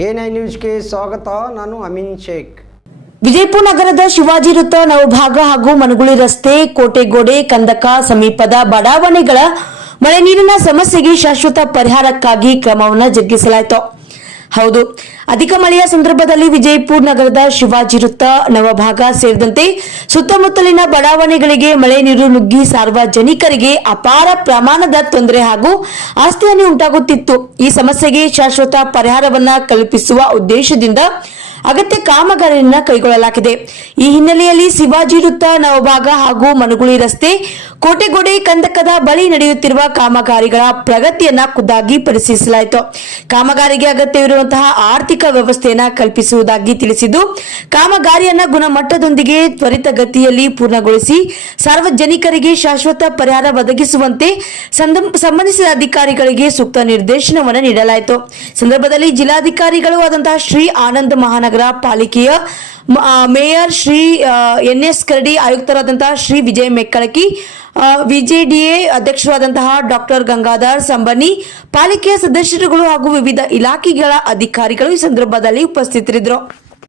A9 ನ್ಯೂಸ್ಗೆ ಸ್ವಾಗತ. ನಾನು ಅಮೀನ್ ಶೇಖ್. ವಿಜಯಪುರ ನಗರದ ಶಿವಾಜಿ ವೃತ್ತ ನವಭಾಗ ಹಾಗೂ ಮನಗುಳಿ ರಸ್ತೆ, ಕೋಟೆಗೋಡೆ, ಕಂದಕ ಸಮೀಪದ ಬಡಾವಣೆಗಳ ಮಳೆ ನೀರಿನ ಸಮಸ್ಯೆಗೆ ಶಾಶ್ವತ ಪರಿಹಾರಕ್ಕಾಗಿ ಕ್ರಮವನ್ನು ಜರುಗಿಸಲಾಯಿತು. ಹೌದು, ಅಧಿಕ ಮಳೆಯ ಸಂದರ್ಭದಲ್ಲಿ ವಿಜಯಪುರ ನಗರದ ಶಿವಾಜಿ ವೃತ್ತ ನವಭಾಗ ಸೇರಿದಂತೆ ಸುತ್ತಮುತ್ತಲಿನ ಬಡಾವಣೆಗಳಿಗೆ ಮಳೆ ನೀರು ನುಗ್ಗಿ ಸಾರ್ವಜನಿಕರಿಗೆ ಅಪಾರ ಪ್ರಮಾಣದ ತೊಂದರೆ ಹಾಗೂ ಆಸ್ತಿಹಾನಿ ಉಂಟಾಗುತ್ತಿತ್ತು. ಈ ಸಮಸ್ಯೆಗೆ ಶಾಶ್ವತ ಪರಿಹಾರವನ್ನ ಕಲ್ಪಿಸುವ ಉದ್ದೇಶದಿಂದ ಅಗತ್ಯ ಕಾಮಗಾರಿಯನ್ನು ಕೈಗೊಳ್ಳಲಾಗಿದೆ. ಈ ಹಿನ್ನೆಲೆಯಲ್ಲಿ ಶಿವಾಜಿ ವೃತ್ತ ನವಭಾಗ ಹಾಗೂ ಮನಗುಳಿ ರಸ್ತೆ, ಕೋಟೆಗೋಡೆ, ಕಂದಕದ ಬಳಿ ನಡೆಯುತ್ತಿರುವ ಕಾಮಗಾರಿಗಳ ಪ್ರಗತಿಯನ್ನ ಖುದ್ದಾಗಿ ಪರಿಶೀಲಿಸಲಾಯಿತು. ಕಾಮಗಾರಿಗೆ ಅಗತ್ಯವಿರುವಂತಹ ಆರ್ಥಿಕ ವ್ಯವಸ್ಥೆಯನ್ನ ಕಲ್ಪಿಸುವುದಾಗಿ ತಿಳಿಸಿದ್ದು, ಕಾಮಗಾರಿಯನ್ನ ಗುಣಮಟ್ಟದೊಂದಿಗೆ ತ್ವರಿತಗತಿಯಲ್ಲಿ ಪೂರ್ಣಗೊಳಿಸಿ ಸಾರ್ವಜನಿಕರಿಗೆ ಶಾಶ್ವತ ಪರಿಹಾರ ಒದಗಿಸುವಂತೆ ಸಂಬಂಧಿಸಿದ ಅಧಿಕಾರಿಗಳಿಗೆ ಸೂಕ್ತ ನಿರ್ದೇಶನವನ್ನು ನೀಡಲಾಯಿತು. ಸಂದರ್ಭದಲ್ಲಿ ಜಿಲ್ಲಾಧಿಕಾರಿಗಳು ಆದಂತಹ ಶ್ರೀ ಆನಂದ್ ಮಹಾನಗರ ಪಾಲಿಕೆಯ ಮೇಯರ್ ಶ್ರೀ ಎನ್ಎಸ್ ಕರಡಿ, ಆಯುಕ್ತರಾದಂತಹ ಶ್ರೀ ವಿಜಯ ಮೆಕ್ಕಳಕಿ, ವಿಜೆಡಿಎ ಅಧ್ಯಕ್ಷರಾದಂತಹ ಡಾಕ್ಟರ್ ಗಂಗಾಧರ್ ಸಂಬನಿ, ಪಾಲಿಕೆಯ ಸದಸ್ಯರುಗಳು ಹಾಗೂ ವಿವಿಧ ಇಲಾಖೆಗಳ ಅಧಿಕಾರಿಗಳು ಈ ಸಂದರ್ಭದಲ್ಲಿ ಉಪಸ್ಥಿತರಿದ್ದರು.